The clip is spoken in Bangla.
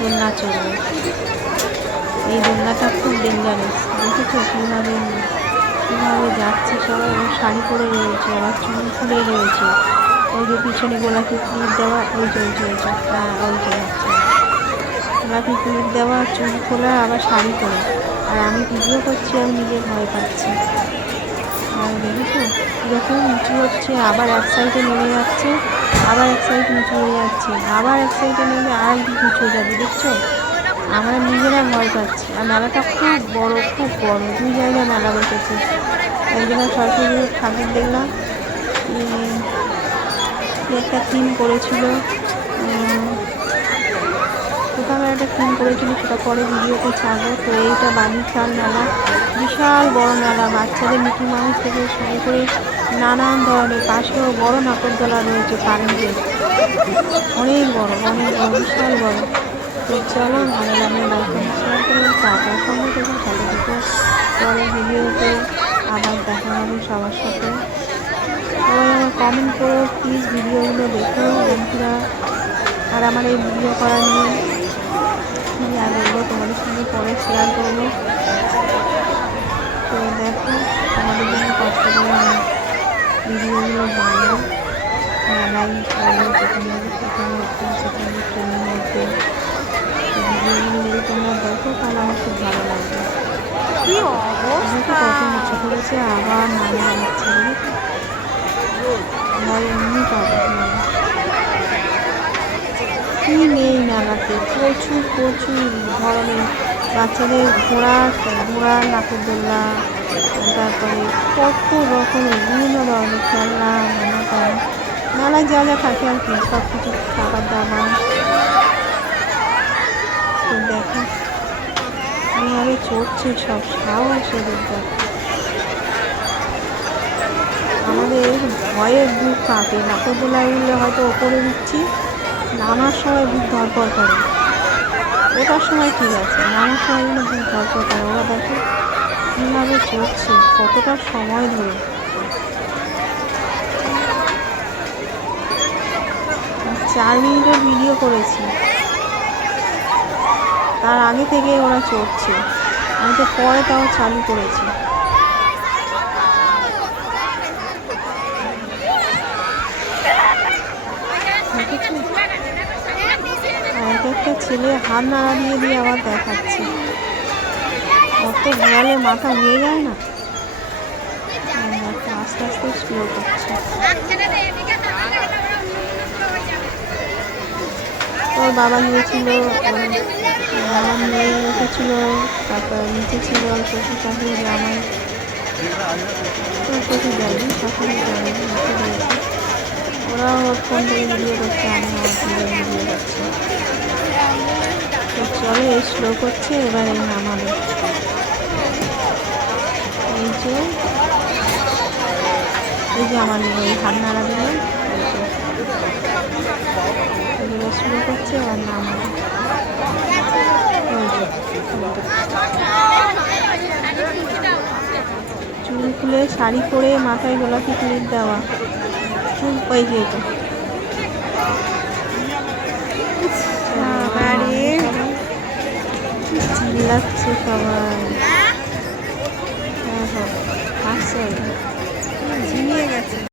দোলনা চড়বে এই দোলনাটা খুব ডেঞ্জারাস দেখেছ? কীভাবে কীভাবে যাচ্ছে সবাই? শাড়ি পরে রয়েছে আবার চুল খুলে রয়েছে। ওই যে পিছনে গোলাপি ক্লিপ দেওয়া, ওই যে ওই যে, ওই যাচ্ছে গোলাপি ক্লিপ দেওয়া, চুল খোলা, আবার শাড়ি পরে। আর আমি ভিডিও করছি, আমি নিজে ভয় পাচ্ছি। আর দেখেছ? কীরকম উঁচু হচ্ছে, আবার এক সাইডে নেমে যাচ্ছে, আবার এক সাইড নিচু হয়ে যাচ্ছে, আবার এক সাইডে নেমে আর একদিক হয়ে যাবে, দেখছ? আমার নিজেরা ভয় পাচ্ছি। আর মেলাটা খুব বড় খুব বড়। দুই জায়গায় মেলা বসেছে। এক জায়গায় সরস্বতী ঠাকুর দেখলাম। একটা থিম করেছিল। কোথাও একটা থিম করেছিল, সেটা পরে ভিডিওতে ছাড়বো। তো এইটা বালিখাল মেলা। বিশাল বড় মেলা। বাচ্চাদের মিকি মাউস থেকে শুরু করে নানান ধরনের পাশেও বড় নাকরদোলা রয়েছে কারেন্টের অনেক বড় অনেক বড়, বিশাল বড়। তো চলো, ভালো করুন টাটার সঙ্গে থেকে ভালো থেকে পরে ভিডিওতে আবার দেখা হবে সবার সাথে। সবাই আমার কমেন্ট করো প্লিজ ভিডিওগুলো দেখো, বন্ধুরা। আর আমার এই ভিডিও করা নিয়ে কী লাগল তোমাদের সঙ্গে পরে শেয়ার করব। তো দেখো। তোমাদের জন্য কষ্ট করে আমি ভিডিওগুলো বানাই। সেখানে সেখানে ট্রেনের মধ্যে ভিডিওগুলো যদি তোমরা দেখো তাহলে আমার খুব ভালো লাগবে। কি অবস্থা? নিচে পড়েছে আবার নামে যাচ্ছে ভাই এমনি পাবো। কি নেই মেলাতে প্রচুর প্রচুর ধরনের বাচ্চাদের ঘোড়া ঘোড়া নাকরদোল্লা তারপরে কত রকমের বিভিন্ন ধরনের খেলনা নানা ধরনের মেলায় যা যা থাকে আর কি সব কিছু খাবার দাবার। দেখো, কীভাবে চড়ছে সব সাহস এদের দেখো আমাদের ভয়ের বুক কাঁপে নাকরদোলায় উঠলে হয়তো ওপরে দিচ্ছি নামার সময় বুক ধরপর করে। ওটার সময় ঠিক আছে। নামার সময় যেন খুব গল্প ওরা দেখে কীভাবে চলছে কতটা সময় ধরে। চার মিনিটের ভিডিও করেছি। তার আগে থেকে ওরা চড়ছে। আমি তো পরে তাও চালু করেছি দেখেছ? আর এক একটা ছেলে হাত নাড়া দিয়ে দিয়ে আবার দেখাচ্ছে। অত ঘোরালে মাথা ঘুরে যায় না। আস্তে আস্তে স্লো করছে। ওর বাবা গিয়েছিল, ওর আমার মেয়ে উঠেছিল, তারপর নিচে ছিল শ্বশুর শাশুড়ি জামাই ওর শ্বশুর যায়নি শাশুড়ি রয়েছে ওরা ওর ফোন থেকে ভিডিও করছে, আমি আমার ফোন থেকে ভিডিও করছি। চলো স্লো করছে, এবার এই নামাবে এই যে এই যে আমার এই হাত নাড়া এগুলো স্লো করছে এবার নামাবে চুল খুলে শাড়ি পরে মাথায় গোলাপি ক্লিপ দেওয়া। চুল, ওই যে এটা। কি হ্যাঁ, হ্যাঁ সবাই আসে। ঝিমিয়ে গেছে।